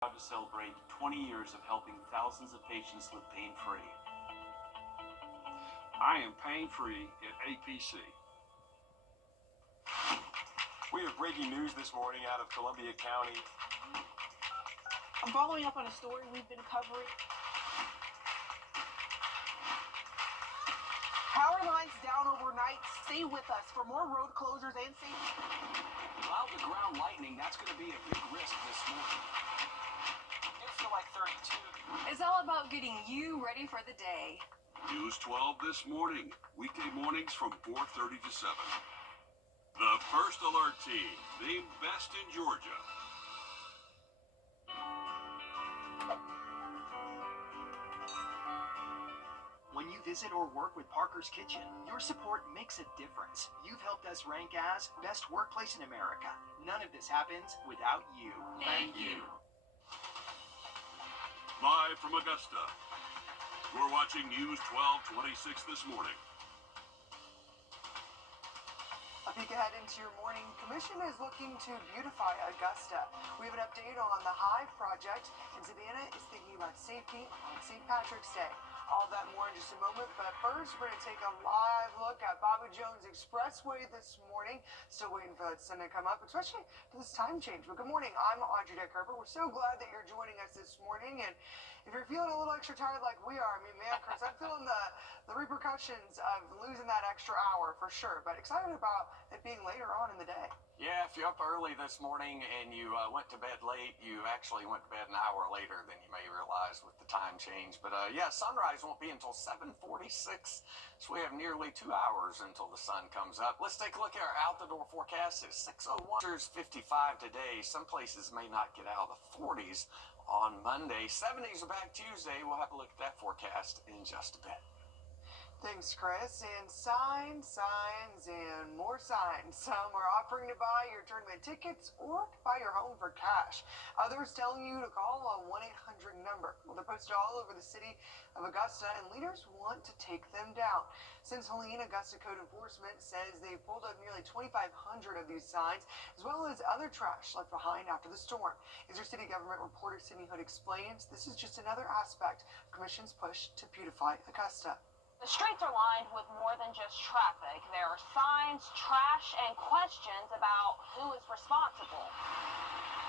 Proud to celebrate 20 years of helping thousands of patients live pain-free. I am pain-free at APC. We have breaking news this morning out of Columbia County. I'm following up on a story we've been covering. Power lines down overnight. Stay with us for more road closures and safety. Without the ground lightning, that's going to be a big risk this morning. It feel like 32. It's all about getting you ready for the day. News 12 this morning, weekday mornings from 4:30 to 7. The First Alert team, named best in Georgia. When you visit or work with Parker's Kitchen, your support makes a difference. You've helped us rank as best workplace in America. None of this happens without you. Thank you. Live from Augusta, you're watching News 1226 this morning. A peek ahead into your morning. Commission is looking to beautify Augusta. We have an update on the Hive project, and Savannah is thinking about safety on St. Patrick's Day. All that and more in just a moment, but first we're going to take a live look at Bobby Jones Expressway this morning. Still waiting for that sun to come up, especially for this time change. But good morning, I'm Wrdw. We're so glad that you're joining us this morning, and if you're feeling a little extra tired like we are, I mean, man, Chris, I'm feeling the repercussions of losing that extra hour for sure, but excited about it being later on in the day. Yeah, if you're up early this morning and you went to bed late, you actually went to bed an hour later than you may realize with the time change. But yeah, sunrise won't be until 7:46, so we have nearly 2 hours until the sun comes up. Let's take a look at our out-the-door forecast. It's 6:01. It's 55 today. Some places may not get out of the 40s on Monday. 70s are back Tuesday. We'll have a look at that forecast in just a bit. Thanks, Chris. And signs, and more signs. Some are offering to buy your tournament tickets or to buy your home for cash. Others telling you to call a 1-800 number. Well, they're posted all over the city of Augusta, and leaders want to take them down. Since Helene, Augusta Code Enforcement says they've pulled up nearly 2,500 of these signs, as well as other trash left behind after the storm. As your city government reporter Sydney Hood explains, this is just another aspect of the Commission's push to beautify Augusta. The streets are lined with more than just traffic. There are signs, trash, and questions about who is responsible.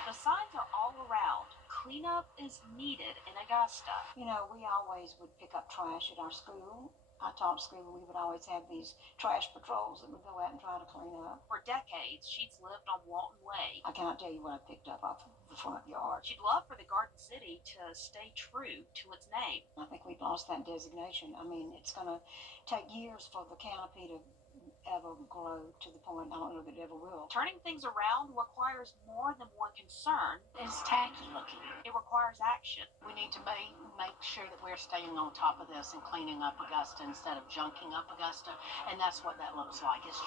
The signs are all around. Cleanup is needed in Augusta. You know, we always would pick up trash at our school. I taught school, we would always have these trash patrols that would go out and try to clean up. For decades, she's lived on Walton Way. I cannot tell you what I picked up off of the front yard. She'd love for the Garden City to stay true to its name. I think we've lost that designation. I mean, it's going to take years for the canopy to ever grow to the point, I don't know that it ever will. Turning things around requires more than one concern. It's tacky looking. It requires action. We need to make sure that we're staying on top of this and cleaning up Augusta instead of junking up Augusta, and that's what that looks like. It's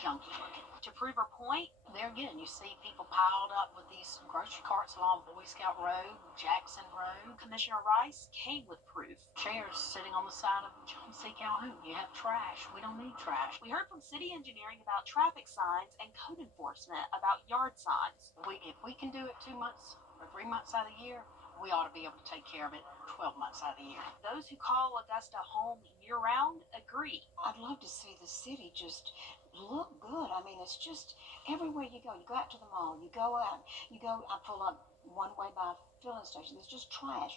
junky looking. To prove her point, there again, you see people piled up with these grocery carts along Boy Scout Road, Jackson Road. Commissioner Rice came with proof. Chairs sitting on the side of John C. Calhoun. You have trash. We don't need trash. We heard from city engineering about traffic signs and code enforcement about yard signs. If we can do it 2 months or 3 months out of the year, we ought to be able to take care of it 12 months out of the year. Those who call Augusta home year-round agree. I'd love to see the city just look good. I mean, it's just everywhere you go. You go out to the mall, you go out, I pull up one way by a filling station. There's just trash.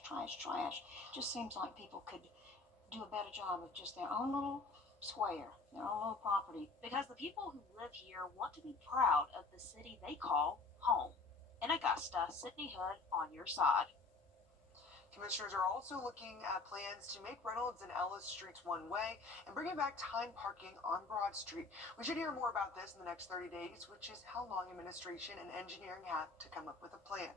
Just seems like people could do a better job of just their own little square, their own little property. Because the people who live here want to be proud of the city they call home. In Augusta, Sydney Hood on your side. Commissioners are also looking at plans to make Reynolds and Ellis streets one-way and bringing back time parking on Broad Street. We should hear more about this in the next 30 days, which is how long administration and engineering have to come up with a plan.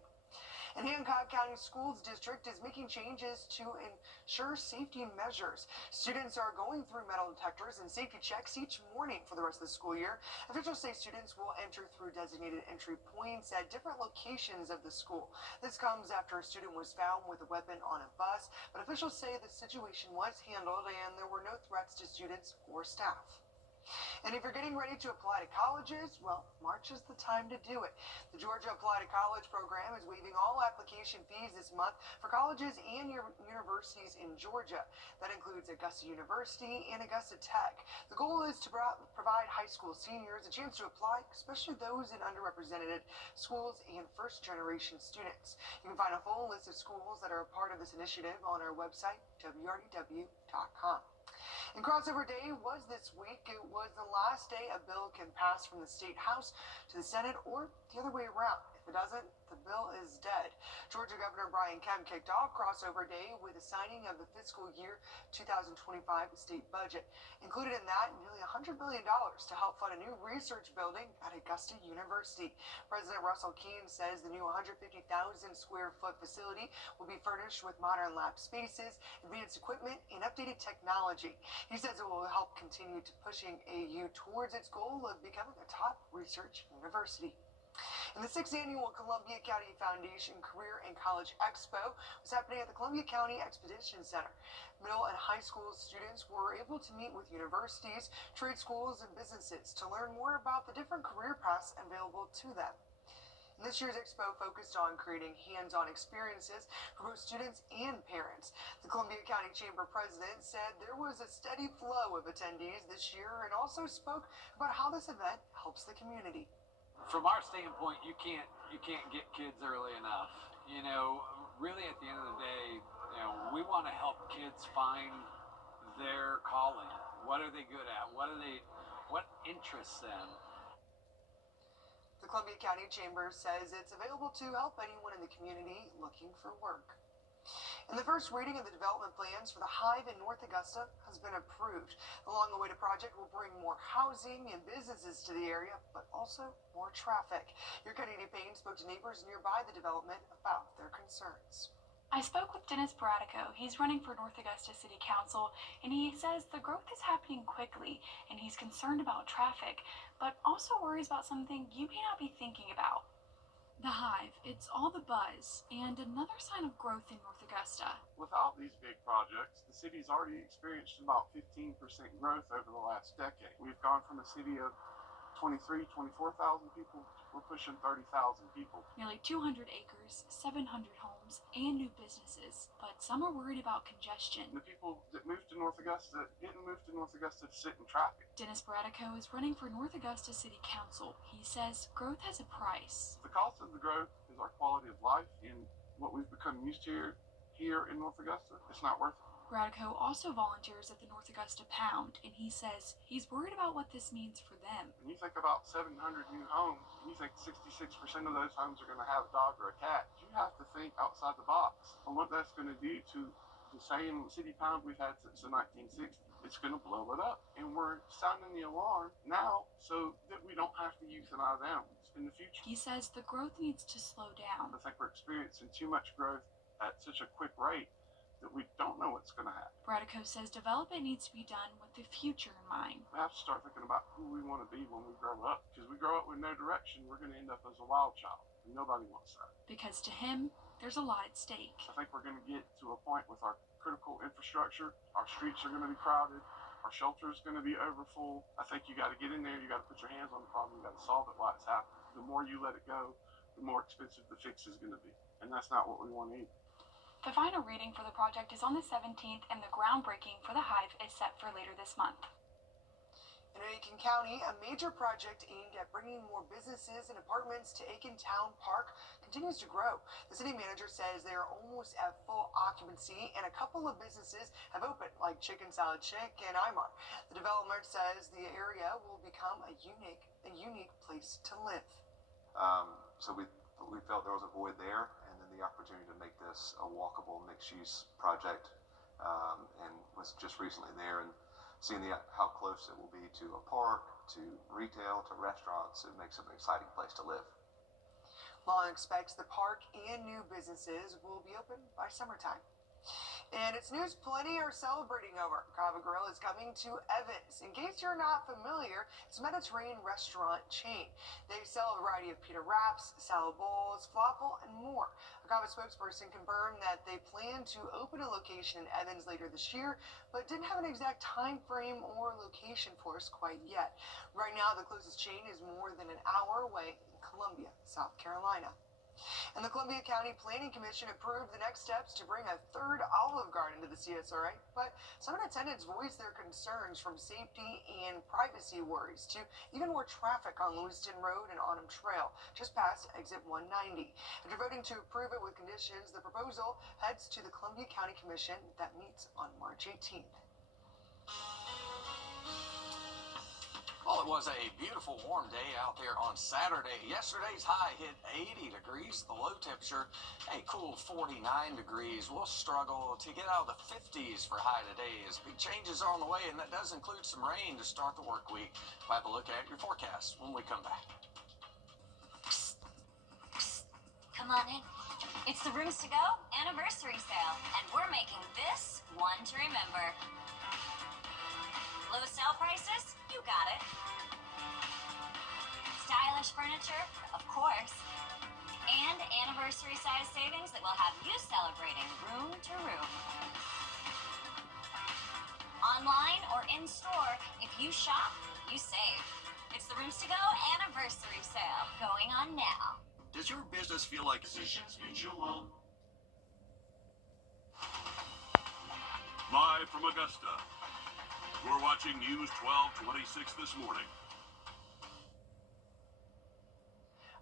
And Hancock County Schools District is making changes to ensure safety measures. Students are going through metal detectors and safety checks each morning for the rest of the school year. Officials say students will enter through designated entry points at different locations of the school. This comes after a student was found with a weapon on a bus, but officials say the situation was handled and there were no threats to students or staff. And if you're getting ready to apply to colleges, well, March is the time to do it. The Georgia Apply to College program is waiving all application fees this month for colleges and universities in Georgia. That includes Augusta University and Augusta Tech. The goal is to provide high school seniors a chance to apply, especially those in underrepresented schools and first-generation students. You can find a full list of schools that are a part of this initiative on our website, wrdw.com. And crossover day was this week. It was the last day a bill can pass from the State House to the Senate, or the other way around. If it doesn't, the bill is dead. Georgia Governor Brian Kemp kicked off crossover day with the signing of the fiscal year 2025 state budget. Included in that, nearly $100 million to help fund a new research building at Augusta University. President Russell Keene says the new 150,000 square foot facility will be furnished with modern lab spaces, advanced equipment, and updated technology. He says it will help continue to pushing AU towards its goal of becoming a top research university. And the 6th annual Columbia County Foundation Career and College Expo was happening at the Columbia County Expedition Center. Middle and high school students were able to meet with universities, trade schools, and businesses to learn more about the different career paths available to them. And this year's expo focused on creating hands-on experiences for both students and parents. The Columbia County Chamber president said there was a steady flow of attendees this year and also spoke about how this event helps the community. From our standpoint, you can't get kids early enough. You know, really at the end of the day, you know, we want to help kids find their calling. What are they good at? What interests them? The Columbia County Chamber says it's available to help anyone in the community looking for work. And the first reading of the development plans for the Hive in North Augusta has been approved. The long-awaited project will bring more housing and businesses to the area, but also more traffic. Your Kennedy Payne spoke to neighbors nearby the development about their concerns. I spoke with Dennis Wrdw. He's running for North Augusta City Council, and he says the growth is happening quickly, and he's concerned about traffic, but also worries about something you may not be thinking about. The Hive, it's all the buzz, and another sign of growth in North Augusta. Without these big projects, the city's already experienced about 15% growth over the last decade. We've gone from a city of 24,000 people, we're pushing 30,000 people. Nearly 200 acres, 700 homes, and new businesses, but some are worried about congestion. The people that moved to North Augusta didn't move to North Augusta to sit in traffic. Dennis Wrdw is running for North Augusta City Council. He says growth has a price. The cost of the growth is our quality of life and what we've become used to here in North Augusta. It's not worth it. Wrdw also volunteers at the North Augusta Pound, and he says he's worried about what this means for them. When you think about 700 new homes, and you think 66% of those homes are going to have a dog or a cat, you have to think outside the box on what that's going to do to the same city pound we've had since the 1960s. It's going to blow it up, and we're sounding the alarm now so that we don't have to euthanize animals in the future. He says the growth needs to slow down. I think we're experiencing too much growth at such a quick rate that we don't know what's going to happen. Wrdw says development needs to be done with the future in mind. We have to start thinking about who we want to be when we grow up. Because we grow up with no direction, we're going to end up as a wild child. And nobody wants that. Because to him, there's a lot at stake. I think we're going to get to a point with our critical infrastructure. Our streets are going to be crowded. Our shelter is going to be overfull. I think you got to get in there. You got to put your hands on the problem. You got to solve it while it's happening. The more you let it go, the more expensive the fix is going to be. And that's not what we want either. The final reading for the project is on the 17th, and the groundbreaking for the Hive is set for later this month. In Aiken County, a major project aimed at bringing more businesses and apartments to Aiken Town Park continues to grow. The city manager says they are almost at full occupancy, and a couple of businesses have opened, like Chicken Salad Chick and Imar. The developer says the area will become a unique place to live. So we felt there was a void there, and then the opportunity to make this a walkable mixed-use project, and was just recently there and seeing how close it will be to a park, to retail, to restaurants. It makes it an exciting place to live. Long expects the park and new businesses will be open by summertime. And it's news plenty are celebrating over. Cava Grill is coming to Evans. In case you're not familiar, it's a Mediterranean restaurant chain. They sell a variety of pita wraps, salad bowls, falafel, and more. A Cava spokesperson confirmed that they plan to open a location in Evans later this year, but didn't have an exact time frame or location for us quite yet. Right now, the closest chain is more than an hour away in Columbia, South Carolina. And the Columbia County Planning Commission approved the next steps to bring a third Olive Garden to the CSRA, but some attendants voiced their concerns from safety and privacy worries to even more traffic on Lewiston Road and Autumn Trail, just past exit 190. After voting to approve it with conditions, the proposal heads to the Columbia County Commission that meets on March 18th. Well, it was a beautiful warm day out there on Saturday. Yesterday's high hit 80 degrees. The low temperature, a cool 49 degrees. We'll struggle to get out of the 50s for high today as big changes are on the way, and that does include some rain to start the work week. We'll have a look at your forecast when we come back. Come on in. It's the Rooms to Go anniversary sale, and we're making this one to remember. Low sale prices? You got it. Stylish furniture? Of course. And anniversary size savings that will have you celebrating room to room. Online or in store, if you shop, you save. It's the Rooms to Go anniversary sale going on now. Does your business feel like Physicians Mutual? Live from Augusta, you're watching News 1226 this morning.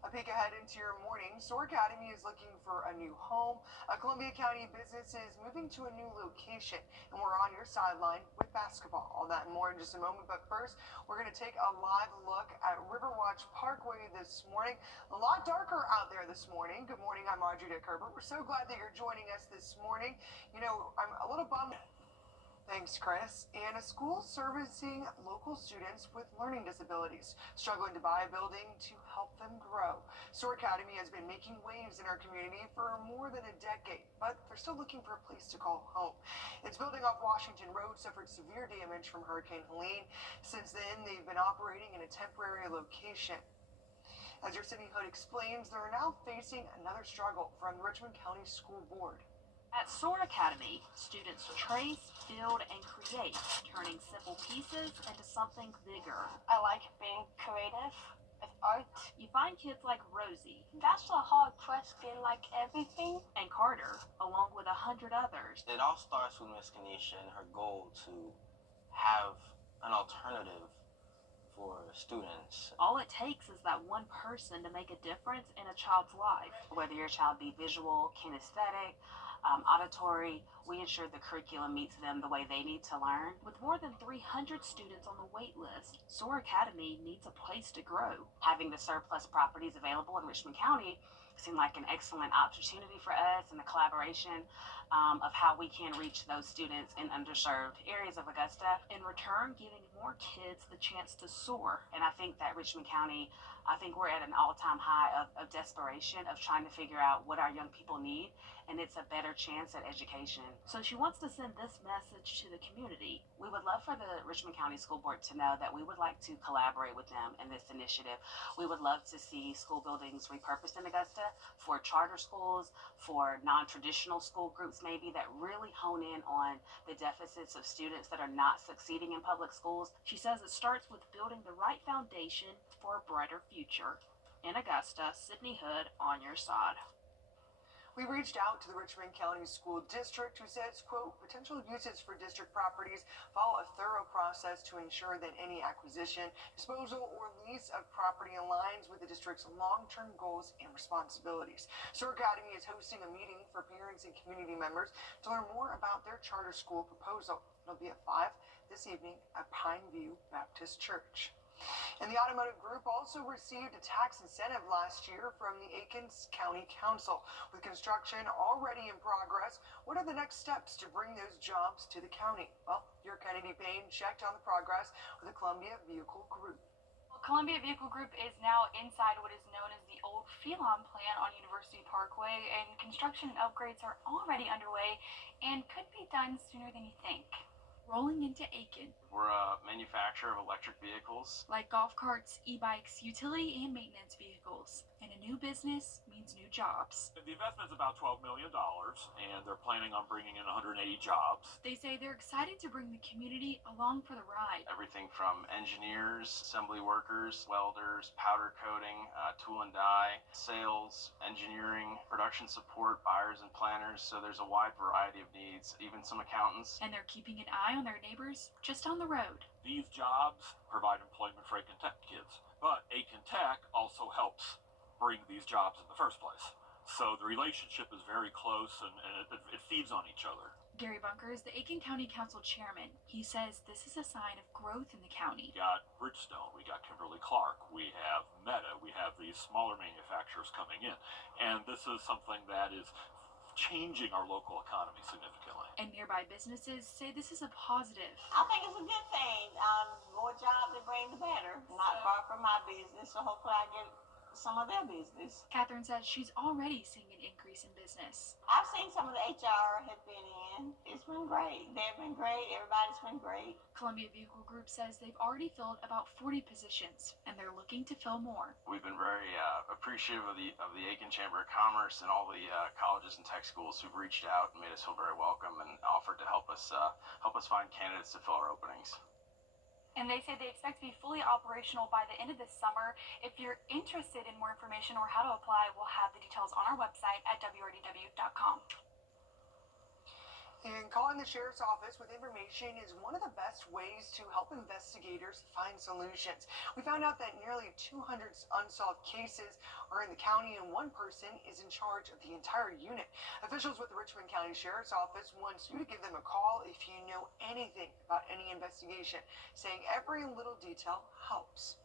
A peek ahead into your morning. SOAR Academy is looking for a new home. A Columbia County business is moving to a new location, and we're on your sideline with basketball. All that and more in just a moment, but first, we're going to take a live look at Riverwatch Parkway this morning. A lot darker out there this morning. Good morning, I'm Wrdw. We're so glad that you're joining us this morning. You know, I'm a little bummed. Thanks, Chris. And a school servicing local students with learning disabilities, struggling to buy a building to help them grow. SOAR Academy has been making waves in our community for more than a decade, but they're still looking for a place to call home. It's building off Washington Road, suffered severe damage from Hurricane Helene. Since then, they've been operating in a temporary location. As your City Hood explains, they're now facing another struggle from the Richmond County School Board. At SOAR Academy, students trace, build, and create, turning simple pieces into something bigger. I like being creative with art. You find kids like Rosie. That's a hard question, like everything. And Carter, along with 100 others. It all starts with Miss Kanisha and her goal to have an alternative for students. All it takes is that one person to make a difference in a child's life. Whether your child be visual, kinesthetic, auditory, we ensure the curriculum meets them the way they need to learn. With more than 300 students on the wait list, SOAR Academy needs a place to grow. Having the surplus properties available in Richmond County seemed like an excellent opportunity for us, and the collaboration of how we can reach those students in underserved areas of Augusta, in return giving more kids the chance to soar. And I think that Richmond County, I think we're at an all-time high of desperation of trying to figure out what our young people need, and it's a better chance at education. So she wants to send this message to the community. We would love for the Richmond County School Board to know that we would like to collaborate with them in this initiative. We would love to see school buildings repurposed in Augusta for charter schools, for non-traditional school groups maybe, that really hone in on the deficits of students that are not succeeding in public schools. She says it starts with building the right foundation for a brighter future. In Augusta, Sydney Hood on your side. We reached out to the Richmond County School District, who says, quote, potential uses for district properties follow a thorough process to ensure that any acquisition, disposal, or lease of property aligns with the district's long-term goals and responsibilities. SOAR Academy is hosting a meeting for parents and community members to learn more about their charter school proposal. It'll be at 5 this evening at Pineview Baptist Church. And the automotive group also received a tax incentive last year from the Aikens County Council. With construction already in progress, what are the next steps to bring those jobs to the county? Well, your Kennedy Payne checked on the progress with the Columbia Vehicle Group. Columbia Vehicle Group is now inside what is known as the old Phelon plant on University Parkway, and construction upgrades are already underway and could be done sooner than you think. Rolling into Aiken. We're a manufacturer of electric vehicles. Like golf carts, e-bikes, utility and maintenance vehicles. And a new business means new jobs. The investment's about $12 million, and they're planning on bringing in 180 jobs. They say they're excited to bring the community along for the ride. Everything from engineers, assembly workers, welders, powder coating, tool and die, sales, engineering, production support, buyers and planners. So there's a wide variety of needs, even some accountants. And they're keeping an eye on their neighbors just down the road. These jobs provide employment for Aiken Tech kids, but Aiken Tech also helps bring these jobs in the first place. So the relationship is very close, and it feeds on each other. Gary Bunker is the Aiken County Council chairman. He says this is a sign of growth in the county. We got Bridgestone, we got Kimberly-Clark, we have Meta, we have these smaller manufacturers coming in. And this is something that is changing our local economy significantly. And nearby businesses say this is a positive. I think it's a good thing. More jobs that bring the better. Not far from my business, so hopefully I get some of their business. Catherine says she's already seeing an increase in business. I've seen some of the HR have been in. It's been great. They've been great. Everybody's been great. Columbia Vehicle Group says they've already filled about 40 positions, and they're looking to fill more. We've been very appreciative of the Aiken Chamber of Commerce and all the colleges and tech schools who've reached out and made us feel very welcome and offered to help us find candidates to fill our openings. And they say they expect to be fully operational by the end of this summer. If you're interested in more information or how to apply, we'll have the details on our website at wrdw.com. And calling the sheriff's office with information is one of the best ways to help investigators find solutions. We found out that nearly 200 unsolved cases are in the county, and one person is in charge of the entire unit. Officials with the Richmond County Sheriff's Office want you to give them a call if you know anything about any investigation, saying every little detail helps.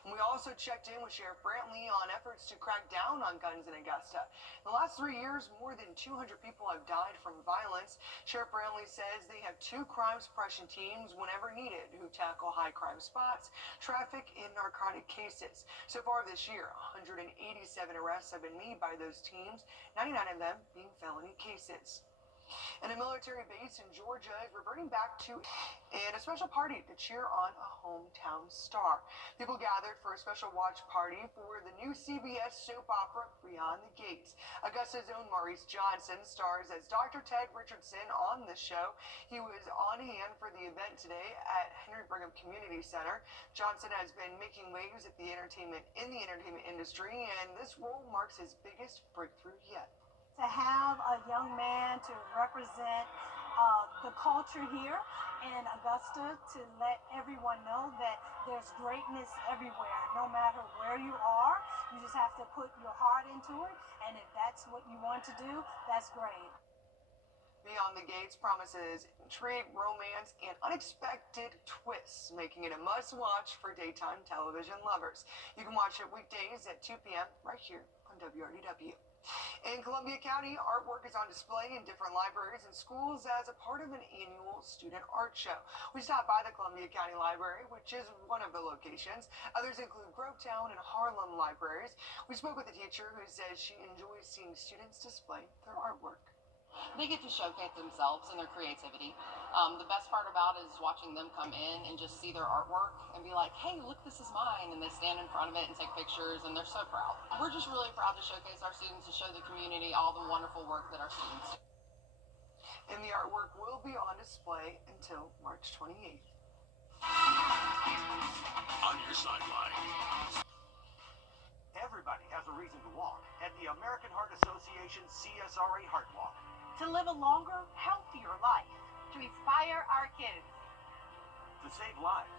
And we also checked in with Sheriff Brantley on efforts to crack down on guns in Augusta. In the last 3 years, more than 200 people have died from violence. Sheriff Brantley says they have 2 crime suppression teams whenever needed who tackle high crime spots, traffic, and narcotic cases. So far this year, 187 arrests have been made by those teams, 99 of them being felony cases. And a military base in Georgia is reverting back to a special party to cheer on a hometown star. People gathered for a special watch party for the new CBS soap opera Beyond the Gates. Augusta's own Maurice Johnson stars as Dr. Ted Richardson on the show. He was on hand for the event today at Henry Brigham Community Center. Johnson has been making waves in the entertainment industry, and this role marks his biggest breakthrough yet. To have a young man to represent the culture here in Augusta, to let everyone know that there's greatness everywhere, no matter where you are. You just have to put your heart into it, and if that's what you want to do, that's great. Beyond the Gates promises intrigue, romance, and unexpected twists, making it a must-watch for daytime television lovers. You can watch it weekdays at 2 p.m. right here on WRDW. In Columbia County, artwork is on display in different libraries and schools as a part of an annual student art show. We stopped by the Columbia County Library, which is one of the locations. Others include Grovetown and Harlem libraries. We spoke with a teacher who says she enjoys seeing students display their artwork. They get to showcase themselves and their creativity. The best part about it is watching them come in and just see their artwork and be like, hey, look, this is mine. And they stand in front of it and take pictures, and they're so proud. We're just really proud to showcase our students and show the community all the wonderful work that our students do. And the artwork will be on display until March 28th. On your sideline. Everybody has a reason to walk at the American Heart Association CSRA Heart Walk. To live a longer, healthier life. To inspire our kids. To save lives.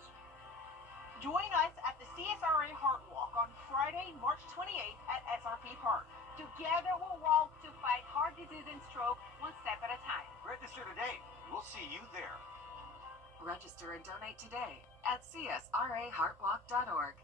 Join us at the CSRA Heart Walk on Friday, March 28th at SRP Park. Together we'll walk to fight heart disease and stroke one step at a time. Register today. We'll see you there. Register and donate today at csraheartwalk.org.